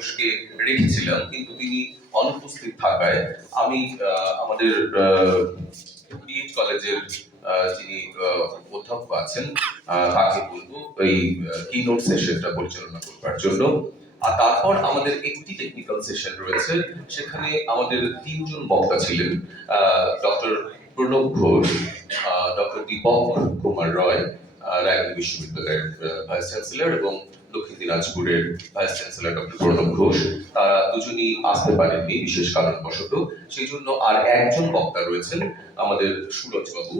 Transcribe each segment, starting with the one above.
ঘোষকে রেখেছিলাম, কিন্তু তিনি অনুপস্থিত থাকায় আমি আমাদের বিএড কলেজের যিনি অধ্যক্ষ আছেন তাকে বলবো এই কিনোট সেশনটা পরিচালনা করবার জন্য। আর তারপর আমাদের একটি টেকনিক্যাল সেশন রয়েছে, সেখানে আমাদের তিনজন বক্তা ছিলেন, ডক্টর প্রণব ঘোষ, ডক্টর দীপক কুমার রয় রায়গঞ্জ বিশ্ববিদ্যালয়ের ভাইস চ্যান্সেলর এবং দক্ষিণ দিনাজপুরের vice chancellor doctor Pranab Ghosh. তারা দুজনই আসতে পারেননি বিশেষ কারণবশত, সেই জন্য আর একজন বক্তা রয়েছেন আমাদের সুরজ বাবু,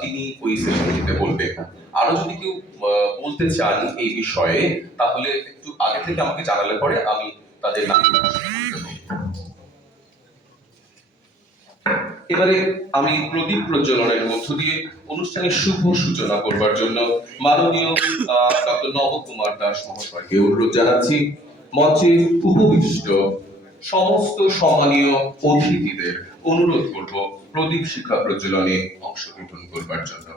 তিনি ওই সেশনটিতে বলবেন। আরো যদি কেউ বলতে চান এই বিষয়ে তাহলে একটু আগে থেকে আমাকে জানালে পরে আমি তাদের নাম এবারে আমি প্রদীপ প্রজ্বলনের মধ্য দিয়ে অনুষ্ঠানের শুভ সূচনা করবার জন্য মাননীয় ডক্টর নবকুমার দাস মহাশয়কে অনুরোধ জানাচ্ছি মঞ্চে উপবিষ্ট সমস্ত সম্মানীয় অতিথিদের অনুরোধ করব প্রদীপ শিক্ষা প্রজ্বলনে অংশগ্রহণ করবার জন্য।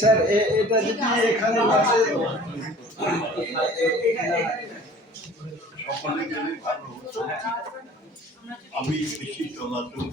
স্যার এটা যদি এখানে আমি বেশি চলাচল